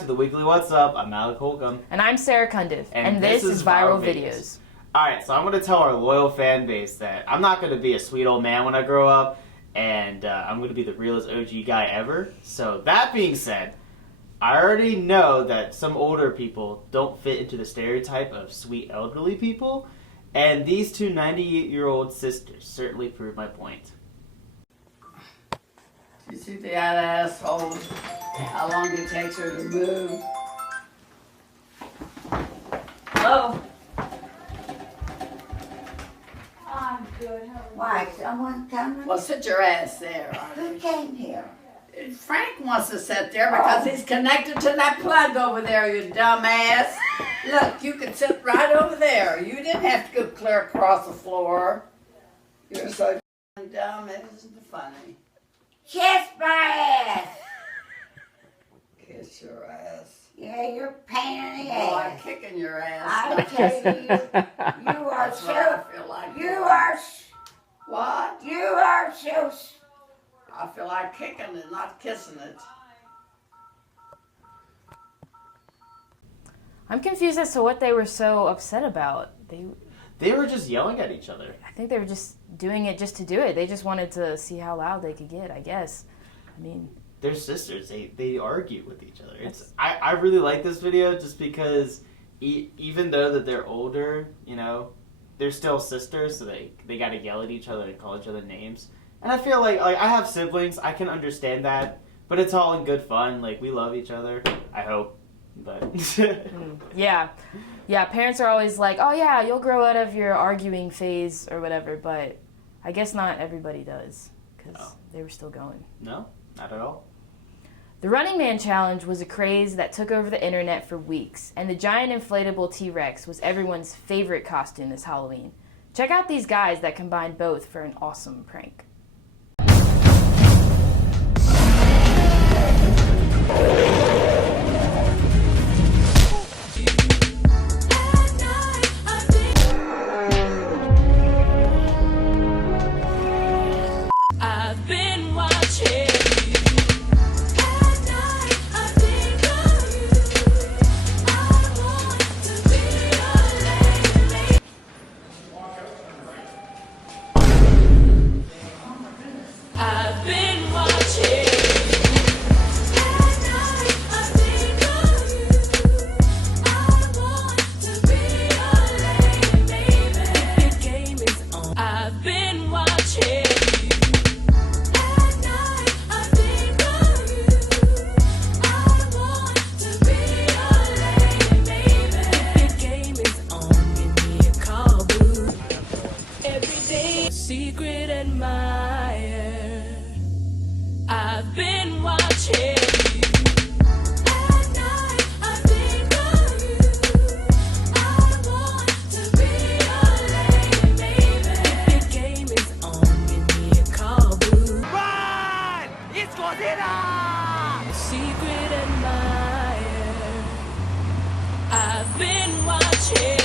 to the Weekly What's Up. I'm Alec Holcomb. And I'm Sarah Cundiff. And this is Viral Videos. Alright, so I'm going to tell our loyal fan base that I'm not going to be a sweet old man when I grow up, and I'm going to be the realest OG guy ever. So that being said, I already know that some older people don't fit into the stereotype of sweet elderly people, and these two 98-year-old sisters certainly prove my point. You see the asshole, how long it takes her to move. Hello? I'm good. Why? Someone coming? Well, sit your ass there. Who came here? Frank wants to sit there because he's connected to that plug over there, you dumbass. Look, you can sit right over there. You didn't have to go clear across the floor. You're so dumb, it isn't funny. Kiss my ass! Kiss your ass. Yeah, you're a pain in the Oh, I'm ass. kicking your ass. I tell you, you are That's what I so... feel like. You are... What? You are so... I feel like kicking it, not kissing it. I'm confused as to what they were so upset about. They were just yelling at each other. I think they were just doing it just to do it. They just wanted to see how loud they could get, I guess. I mean... They're sisters. They argue with each other. I really like this video just because even though that they're older, you know, they're still sisters, so they got to yell at each other and call each other names. And I feel like I have siblings. I can understand that. But it's all in good fun. Like, we love each other. I hope. But... Yeah. Yeah, parents are always like, oh yeah, you'll grow out of your arguing phase or whatever. But I guess not everybody does. Because they were still going. No, not at all. The Running Man Challenge was a craze that took over the internet for weeks, and the giant inflatable T-Rex was everyone's favorite costume this Halloween. Check out these guys that combined both for an awesome prank. Secret admirer, I've been watching you. At night I think of you. I want to be your lady, baby. The game is on, give me a call, boo. Run! It's Godzilla! Secret admirer, I've been watching.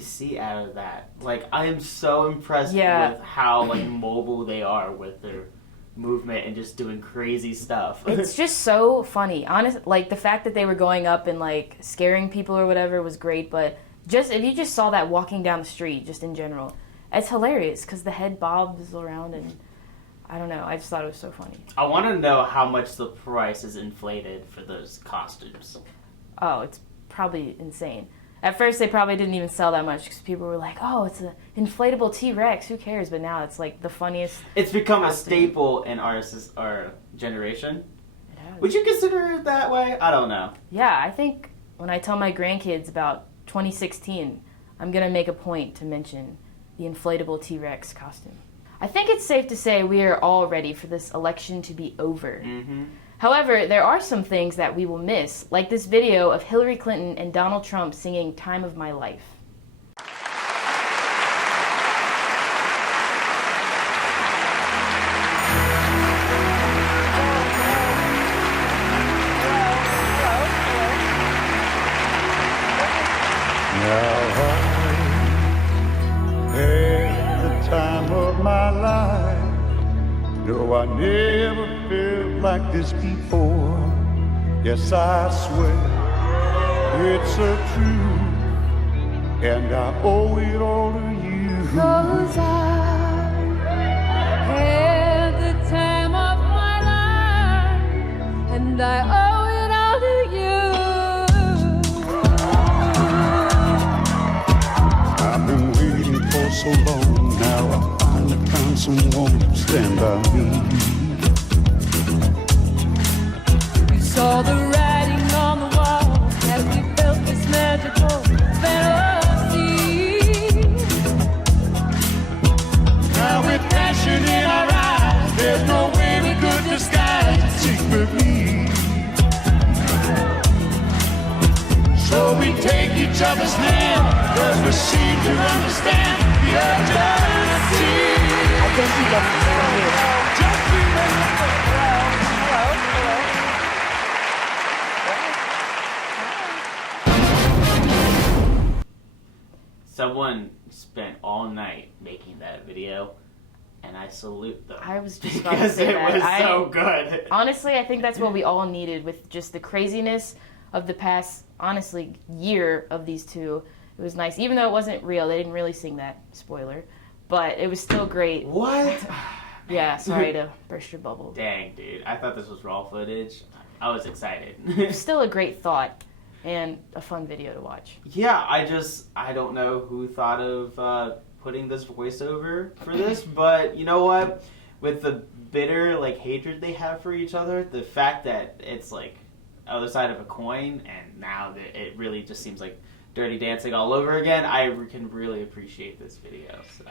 See out of that. Like, I am so impressed with how like mobile they are with their movement and just doing crazy stuff. It's just so funny. Honest, like the fact that they were going up and like scaring people or whatever was great, but just if you just saw that walking down the street, just in general, it's hilarious because the head bobs around and I don't know. I just thought it was so funny. I want to know how much the price is inflated for those costumes. Oh, it's probably insane. At first, they probably didn't even sell that much because people were like, oh, it's an inflatable T-Rex, who cares? But now it's like the funniest. It's become costume. A staple in our generation. It has. Would you consider it that way? I don't know. Yeah, I think when I tell my grandkids about 2016, I'm going to make a point to mention the inflatable T-Rex costume. I think it's safe to say we are all ready for this election to be over. Mm-hmm. However, there are some things that we will miss, like this video of Hillary Clinton and Donald Trump singing Time of My Life. No, I never felt like this before. Yes, I swear it's a truth, and I owe it all to you. 'Cause I had the time of my life, and I owe it all to you. I've been waiting for so long, now I finally found someone to stand by me. We saw the writing on the wall as we felt this magical fantasy. Now with passion in our eyes, there's no way we could disguise it secretly. So we take each other's hand, cause we seem to understand the urgency. I think he gets it from you. Just remember. Someone spent all night making that video, and I salute them. I was just about to because say it that. was so good. Honestly, I think that's what we all needed with just the craziness of the past, honestly, year of these two. It was nice, even though it wasn't real. They didn't really sing that, spoiler, but it was still great. What? Yeah, sorry to burst your bubble. Dang, dude. I thought this was raw footage. I was excited. It's still a great thought and a fun video to watch. Yeah, I don't know who thought of putting this voiceover for this, but you know what? With the bitter, like, hatred they have for each other, the fact that it's, like, other side of a coin, and now that it really just seems like Dirty Dancing all over again, I can really appreciate this video, so.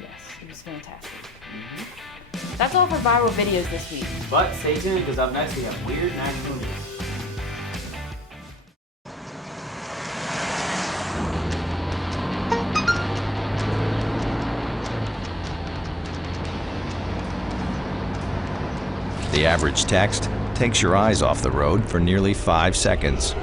Yes, it was fantastic. That's all for viral videos this week. But stay tuned, because up next we have Weird National News. The average text takes your eyes off the road for nearly 5 seconds.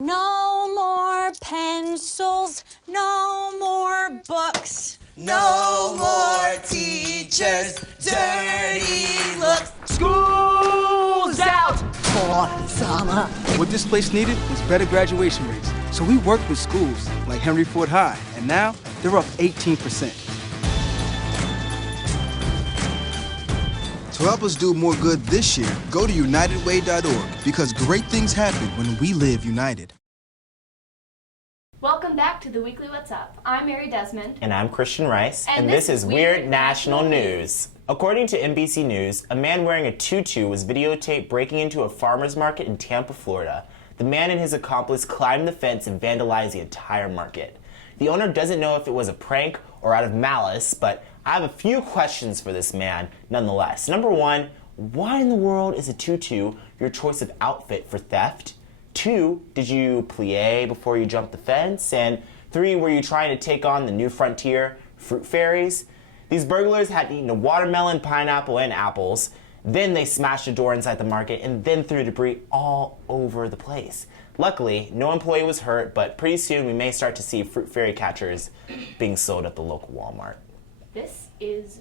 No more pencils, no more books. No more teachers, dirty looks. School's out for summer. What this place needed was better graduation rates. So we worked with schools like Henry Ford High, and now they're up 18%. To help us do more good this year, go to unitedway.org, because great things happen when we live united. Welcome back to the Weekly What's Up. I'm Mary Desmond. And I'm Christian Rice. And this is Weird National News. According to NBC News, a man wearing a tutu was videotaped breaking into a farmer's market in Tampa, Florida. The man and his accomplice climbed the fence and vandalized the entire market. The owner doesn't know if it was a prank or out of malice, but I have a few questions for this man nonetheless. Number one, why in the world is a tutu your choice of outfit for theft? 2, did you plie before you jumped the fence? And 3, were you trying to take on the new frontier, fruit fairies? These burglars had eaten a watermelon, pineapple, and apples. Then they smashed a door inside the market and then threw debris all over the place. Luckily, no employee was hurt, but pretty soon we may start to see fruit fairy catchers being sold at the local Walmart. This is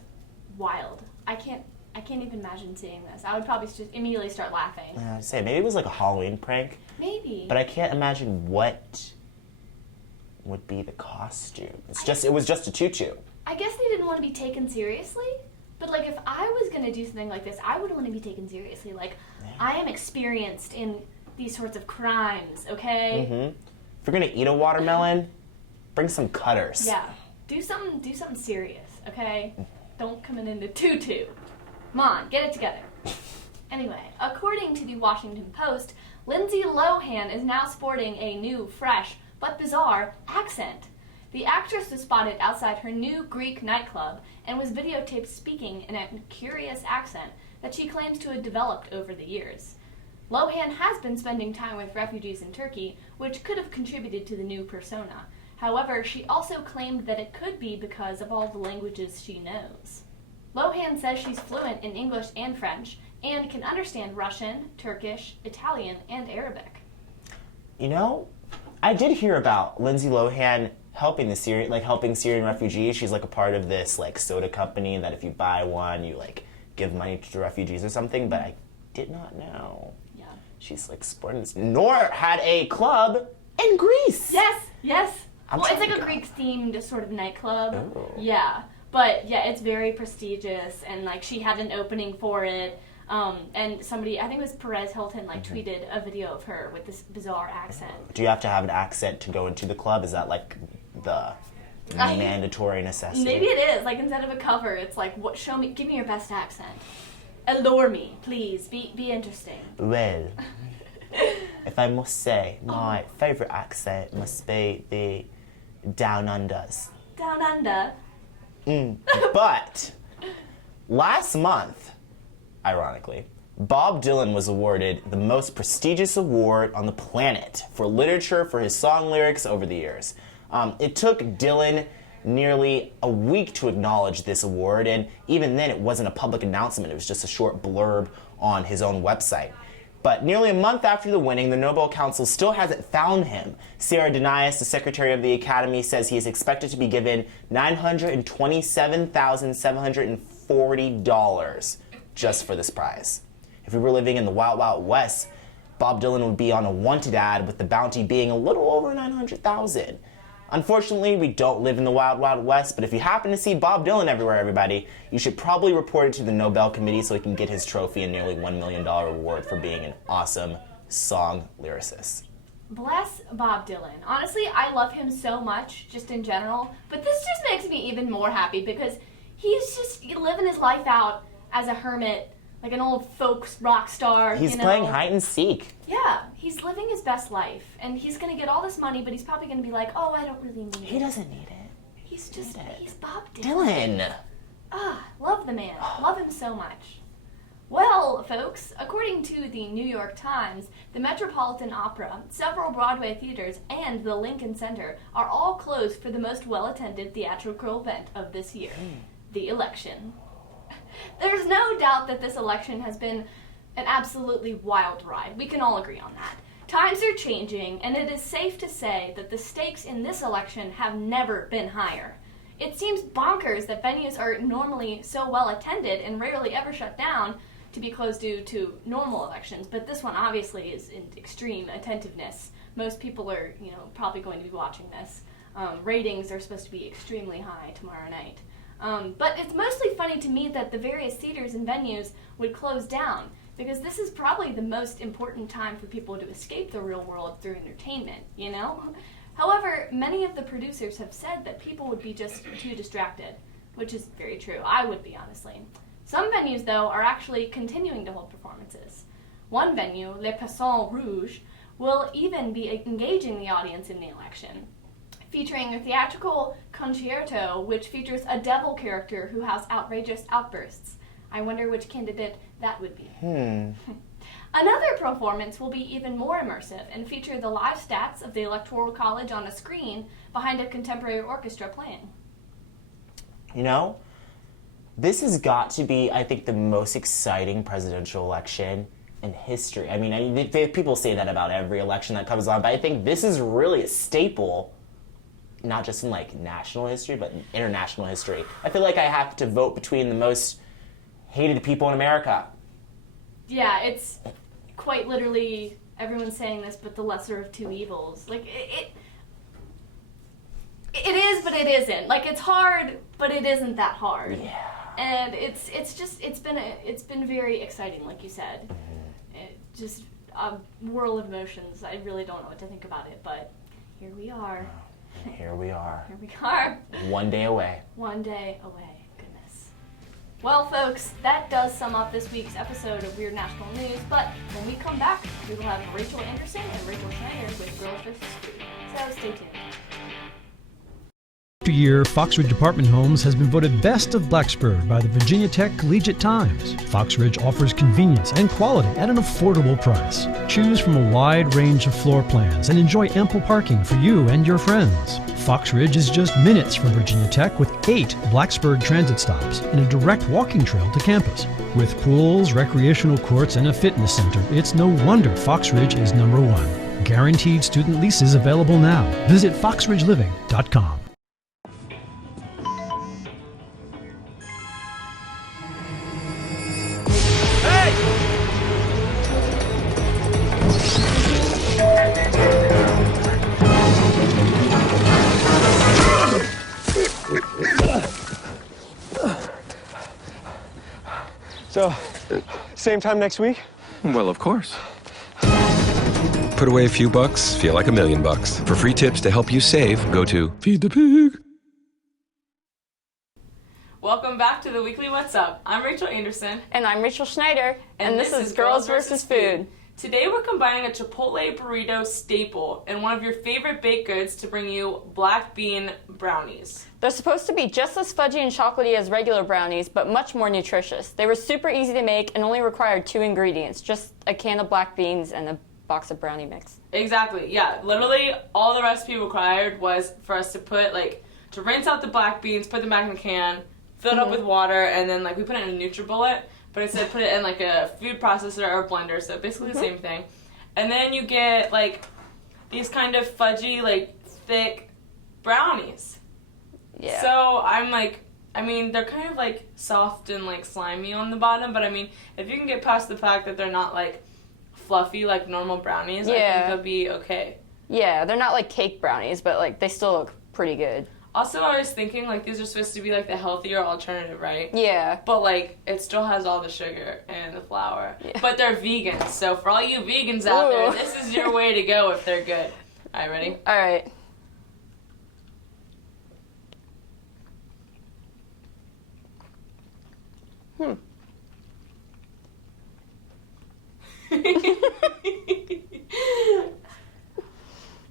wild. I can't even imagine seeing this. I would probably just immediately start laughing. I'd say maybe it was like a Halloween prank. Maybe. But I can't imagine what would be the costume. It was just a tutu. I guess they didn't want to be taken seriously. But like if I was gonna do something like this, I would want to be taken seriously. Like I am experienced in these sorts of crimes, okay? If you're gonna eat a watermelon, bring some cutters. Yeah. Do something serious, okay? Don't come in a tutu. Come on, get it together. Anyway, according to the Washington Post, Lindsay Lohan is now sporting a new, fresh, but bizarre accent. The actress was spotted outside her new Greek nightclub and was videotaped speaking in a curious accent that she claims to have developed over the years. Lohan has been spending time with refugees in Turkey, which could have contributed to the new persona. However, she also claimed that it could be because of all the languages she knows. Lohan says she's fluent in English and French and can understand Russian, Turkish, Italian, and Arabic. You know, I did hear about Lindsay Lohan helping Syrian refugees. She's like a part of this like soda company that if you buy one, you like give money to refugees or something. But I did not know. Yeah. She's like supporting this. Nor had a club in Greece. Yes. I'm Well, it's trying like to a go. Greek-themed sort of nightclub. Oh. Yeah. But yeah, it's very prestigious, and like she had an opening for it. And somebody, I think it was Perez Hilton, like tweeted a video of her with this bizarre accent. Do you have to have an accent to go into the club? Is that like the mandatory necessity? Maybe it is. Like instead of a cover, it's like, what? Show me, give me your best accent. Allure me, please. Be interesting. Well, if I must say, my favourite accent must be the Down Unders. Down under. But last month, ironically, Bob Dylan was awarded the most prestigious award on the planet for literature for his song lyrics over the years. It took Dylan nearly a week to acknowledge this award, and even then it wasn't a public announcement, it was just a short blurb on his own website. But nearly a month after the winning, the Nobel Council still hasn't found him. Sarah Denias, the Secretary of the Academy, says he is expected to be given $927,740 just for this prize. If we were living in the Wild Wild West, Bob Dylan would be on a wanted ad with the bounty being a little over $900,000. Unfortunately, we don't live in the Wild Wild West, but if you happen to see Bob Dylan everywhere, everybody, you should probably report it to the Nobel Committee so he can get his trophy and nearly $1 million reward for being an awesome song lyricist. Bless Bob Dylan. Honestly, I love him so much, just in general, but this just makes me even more happy because he's just living his life out as a hermit, like an old folk rock star. He's playing hide and seek. Yeah, he's living his best life, and he's gonna get all this money, but he's probably gonna be like, oh, I don't really need it. He doesn't need it. He's Bob Dylan. Dylan! Love the man. Love him so much. Well, folks, according to the New York Times, the Metropolitan Opera, several Broadway theaters, and the Lincoln Center are all closed for the most well-attended theatrical event of this year, the election. There's no doubt that this election has been an absolutely wild ride. We can all agree on that. Times are changing, and it is safe to say that the stakes in this election have never been higher. It seems bonkers that venues are normally so well attended and rarely ever shut down to be closed due to normal elections, but this one obviously is in extreme attentiveness. Most people are, probably going to be watching this. Ratings are supposed to be extremely high tomorrow night. But it's mostly funny to me that the various theaters and venues would close down, because this is probably the most important time for people to escape the real world through entertainment, However, many of the producers have said that people would be just too distracted, which is very true. I would be, honestly. Some venues, though, are actually continuing to hold performances. One venue, Le Poisson Rouge, will even be engaging the audience in the election, featuring a theatrical concerto which features a devil character who has outrageous outbursts. I wonder which candidate that would be. Another performance will be even more immersive and feature the live stats of the Electoral College on a screen behind a contemporary orchestra playing. This has got to be, I think, the most exciting presidential election in history. I mean, people say that about every election that comes on, but I think this is really a staple, not just in national history, but in international history. I feel like I have to vote between the most hated people in America. Yeah, it's quite literally, everyone's saying this, but the lesser of two evils. It is, but it isn't. It's hard, but it isn't that hard. Yeah. And it's been very exciting, like you said. Just a whirl of emotions. I really don't know what to think about it, but here we are. Here we are. Here we are. One day away. One day away. Goodness. Well, folks, that does sum up this week's episode of Weird National News, but when we come back, we will have Rachel Anderson and Rachel Schneider with Girls vs. Food. So stay tuned. Do year, Fox Ridge Apartment Homes has been voted Best of Blacksburg by the Virginia Tech Collegiate Times. Fox Ridge offers convenience and quality at an affordable price. Choose from a wide range of floor plans and enjoy ample parking for you and your friends. Fox Ridge is just minutes from Virginia Tech with 8 Blacksburg transit stops and a direct walking trail to campus. With pools, recreational courts, and a fitness center, it's no wonder Fox Ridge is #1. Guaranteed student leases available now. Visit foxridgeliving.com. So, same time next week? Well, of course. Put away a few bucks, feel like $1 million. For free tips to help you save, go to Feed the Pig. Welcome back to the Weekly What's Up. I'm Rachel Anderson. And I'm Rachel Schneider. And this is Girls vs. Food. Today we're combining a Chipotle burrito staple and one of your favorite baked goods to bring you Black Bean Brownies. They're supposed to be just as fudgy and chocolatey as regular brownies, but much more nutritious. They were super easy to make and only required 2 ingredients, just a can of black beans and a box of brownie mix. Exactly, yeah. Literally all the recipe required was for us to put, to rinse out the black beans, put them back in the can, fill it up with water, and then, we put it in a NutriBullet, but it said put it in, a food processor or a blender, so basically the same thing. And then you get, these kind of fudgy, thick brownies. Yeah. So I'm they're kind of soft and slimy on the bottom, but if you can get past the fact that they're not fluffy like normal brownies, I think they'll be okay. Yeah, they're not like cake brownies, but they still look pretty good. Also, I was thinking these are supposed to be the healthier alternative, right? Yeah. But it still has all the sugar and the flour. Yeah. But they're vegan, so for all you vegans out there, this is your way to go if they're good. All right, ready? All right.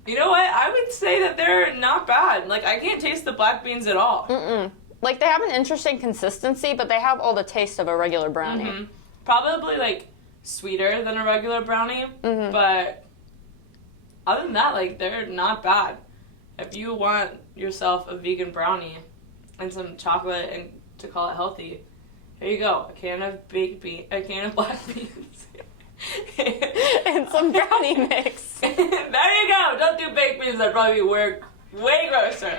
You know what? I would say that they're not bad. I can't taste the black beans at all. Mm-mm. They have an interesting consistency, but they have all the taste of a regular brownie. Mm-hmm. Probably, sweeter than a regular brownie, but other than that, they're not bad. If you want yourself a vegan brownie and some chocolate and to call it healthy, here you go. A can of black beans. And some brownie mix. There you go. Don't do baked beans. That'd probably be way grosser.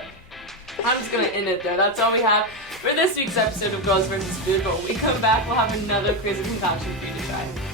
I'm just going to end it there. That's all we have for this week's episode of Girls vs. Food. But when we come back, we'll have another crazy concoction for you to try.